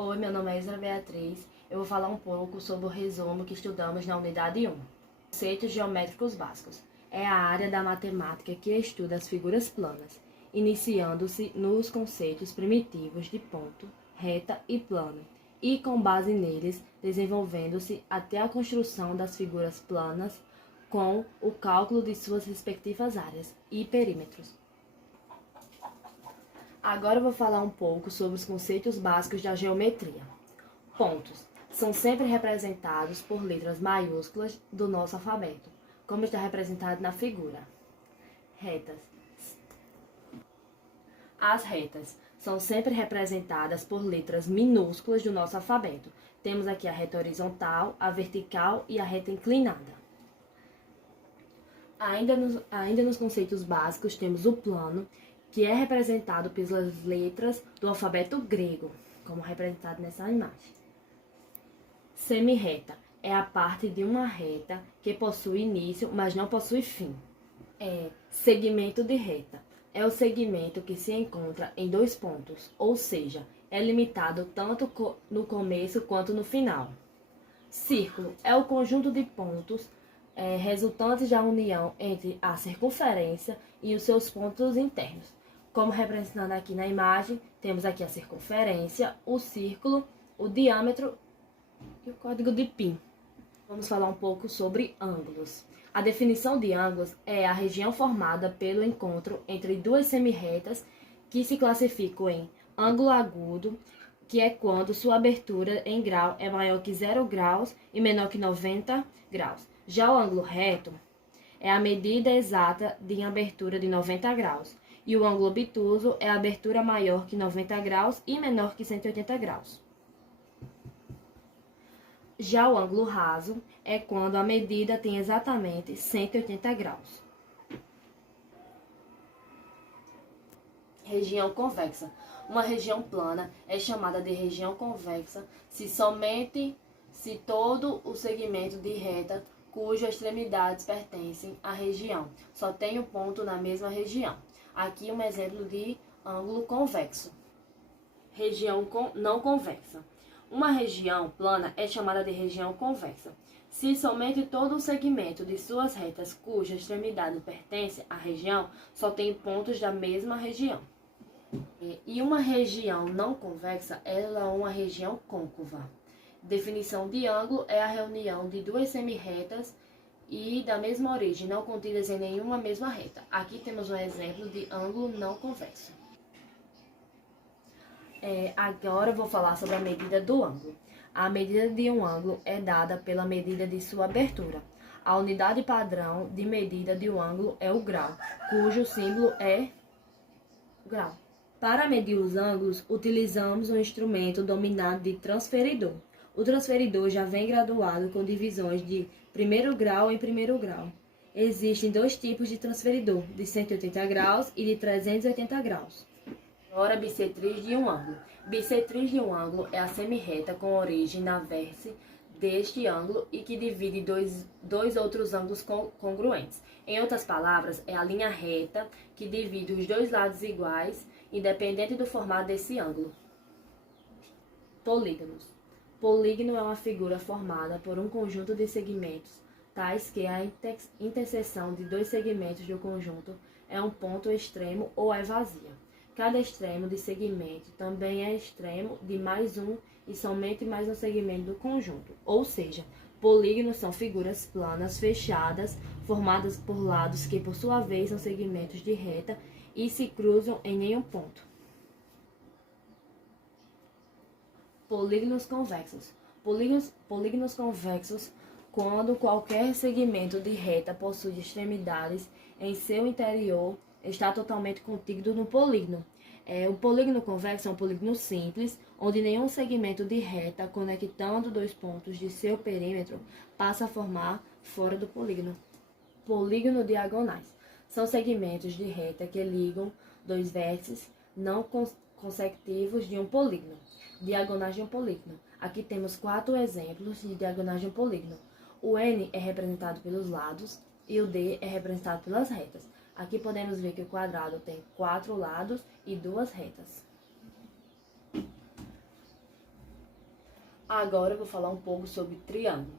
Oi, meu nome é Isra Beatriz. Eu vou falar um pouco sobre o resumo que estudamos na unidade 1. Conceitos geométricos básicos. É a área da matemática que estuda as figuras planas, iniciando-se nos conceitos primitivos de ponto, reta e plano, e com base neles, desenvolvendo-se até a construção das figuras planas com o cálculo de suas respectivas áreas e perímetros. Agora eu vou falar um pouco sobre os conceitos básicos da geometria. Pontos são sempre representados por letras maiúsculas do nosso alfabeto, como está representado na figura. Retas. As retas são sempre representadas por letras minúsculas do nosso alfabeto. Temos aqui a reta horizontal, a vertical e a reta inclinada. Ainda nos conceitos básicos temos o plano, que é representado pelas letras do alfabeto grego, como representado nessa imagem. Semirreta é a parte de uma reta que possui início, mas não possui fim. Segmento de reta é o segmento que se encontra em dois pontos, ou seja, é limitado tanto no começo quanto no final. Círculo é o conjunto de pontos resultantes da união entre a circunferência e os seus pontos internos. Como representando aqui na imagem, temos aqui a circunferência, o círculo, o diâmetro e o código de π. Vamos falar um pouco sobre ângulos. A definição de ângulos é a região formada pelo encontro entre duas semirretas que se classificam em ângulo agudo, que é quando sua abertura em grau é maior que 0 graus e menor que 90 graus. Já o ângulo reto é a medida exata de abertura de 90 graus. E o ângulo obtuso é a abertura maior que 90 graus e menor que 180 graus. Já o ângulo raso é quando a medida tem exatamente 180 graus. Região convexa. Uma região plana é chamada de região convexa se todo o segmento de reta cujas extremidades pertencem à região só tem um ponto na mesma região. Aqui um exemplo de ângulo convexo. Região não convexa. Uma região plana é chamada de região convexa se somente todo o segmento de suas retas cuja extremidade pertence à região só tem pontos da mesma região. E uma região não convexa ela é uma região côncava. Definição de ângulo é a reunião de duas semirretas e da mesma origem, não contidas em nenhuma mesma reta. Aqui temos um exemplo de ângulo não convexo. Agora eu vou falar sobre a medida do ângulo. A medida de um ângulo é dada pela medida de sua abertura. A unidade padrão de medida de um ângulo é o grau, cujo símbolo é grau. Para medir os ângulos, utilizamos um instrumento denominado de transferidor. O transferidor já vem graduado com divisões de primeiro grau em primeiro grau. Existem dois tipos de transferidor, de 180 graus e de 380 graus. Agora, bissetriz de um ângulo. Bissetriz de um ângulo é a semirreta com origem na vértice deste ângulo e que divide dois outros ângulos congruentes. Em outras palavras, é a linha reta que divide os dois lados iguais, independente do formato desse ângulo. Polígonos. Polígono é uma figura formada por um conjunto de segmentos, tais que a interseção de dois segmentos do conjunto é um ponto extremo ou é vazia. Cada extremo de segmento também é extremo de mais um e somente mais um segmento do conjunto. Ou seja, polígonos são figuras planas fechadas, formadas por lados que, por sua vez, são segmentos de reta e se cruzam em nenhum ponto. Polígonos convexos. Polígonos convexos quando qualquer segmento de reta possui extremidades em seu interior está totalmente contíguo no polígono. O polígono convexo é um polígono simples, onde nenhum segmento de reta conectando dois pontos de seu perímetro passa a formar fora do polígono. Polígono diagonais. São segmentos de reta que ligam dois vértices não consecutivos de um polígono. Diagonais de um polígono. Aqui temos 4 exemplos de diagonais de um polígono. O N é representado pelos lados e o D é representado pelas retas. Aqui podemos ver que o quadrado tem 4 lados e 2 retas. Agora eu vou falar um pouco sobre triângulo.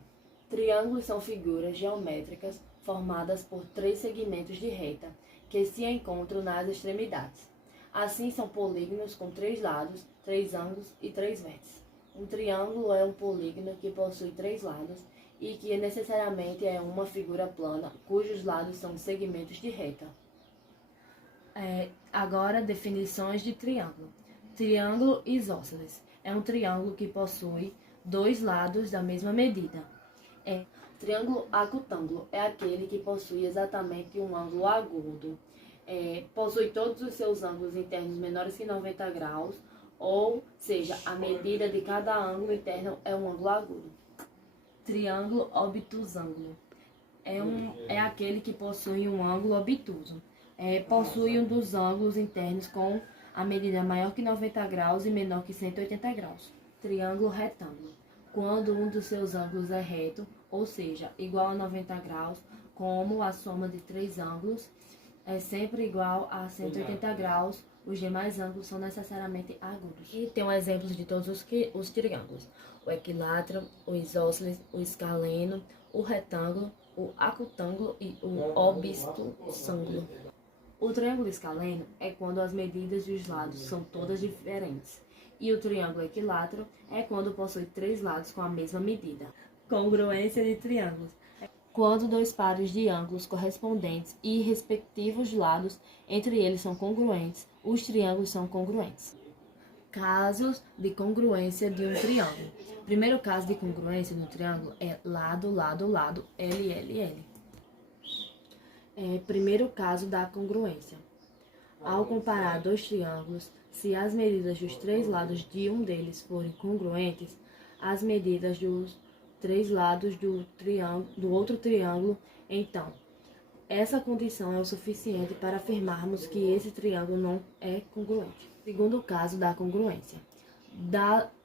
Triângulos são figuras geométricas formadas por três segmentos de reta que se encontram nas extremidades. Assim, são polígonos com três lados, três ângulos e três vértices. Um triângulo é um polígono que possui três lados e que necessariamente é uma figura plana, cujos lados são segmentos de reta. Agora, definições de triângulo. Triângulo isósceles é um triângulo que possui dois lados da mesma medida. Triângulo acutângulo é aquele que possui exatamente um ângulo agudo. Possui todos os seus ângulos internos menores que 90 graus, ou seja, a medida de cada ângulo interno é um ângulo agudo. Triângulo obtusângulo é aquele que possui um ângulo obtuso. Possui um dos ângulos internos com a medida maior que 90 graus e menor que 180 graus. Triângulo retângulo, quando um dos seus ângulos é reto, ou seja, igual a 90 graus, como a soma de três ângulos é sempre igual a 180 graus, os demais ângulos são necessariamente agudos. E tem um exemplo de todos os triângulos: o equilátero, o isósceles, o escaleno, o retângulo, o acutângulo e o obtusângulo. O triângulo escaleno é quando as medidas dos lados são todas diferentes. E o triângulo equilátero é quando possui três lados com a mesma medida. Congruência de triângulos: quando dois pares de ângulos correspondentes e respectivos lados entre eles são congruentes, os triângulos são congruentes. Casos de congruência de um triângulo. O primeiro caso de congruência de um triângulo é lado, lado, lado, L, L, L. Primeiro caso da congruência. Ao comparar dois triângulos, se as medidas dos três lados de um deles forem congruentes, as medidas dos três lados do outro triângulo, então, essa condição é o suficiente para afirmarmos que esse triângulo não é congruente. Segundo caso da congruência.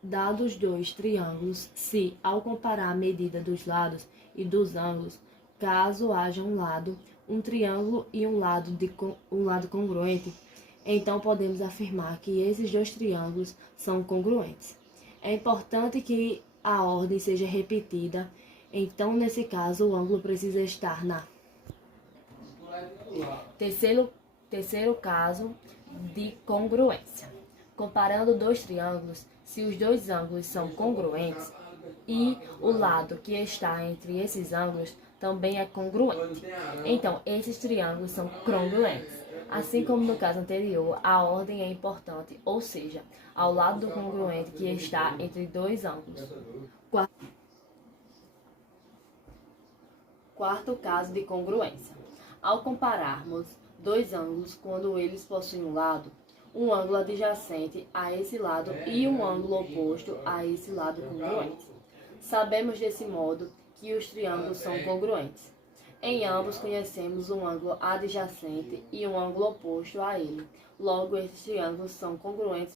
Dados dois triângulos, se, ao comparar a medida dos lados e dos ângulos, caso haja um triângulo e um lado congruente, então podemos afirmar que esses dois triângulos são congruentes. É importante que a ordem seja repetida, então nesse caso o ângulo precisa estar na. Terceiro caso de congruência. Comparando dois triângulos, se os dois ângulos são congruentes e o lado que está entre esses ângulos também é congruente, então esses triângulos são congruentes. Assim como no caso anterior, a ordem é importante, ou seja, ao lado do congruente que está entre dois ângulos. Quarto caso de congruência. Ao compararmos dois ângulos quando eles possuem um ângulo adjacente a esse lado e um ângulo oposto a esse lado congruente. Sabemos desse modo que os triângulos são congruentes. Em ambos conhecemos um ângulo adjacente e um ângulo oposto a ele. Logo, esses triângulos são congruentes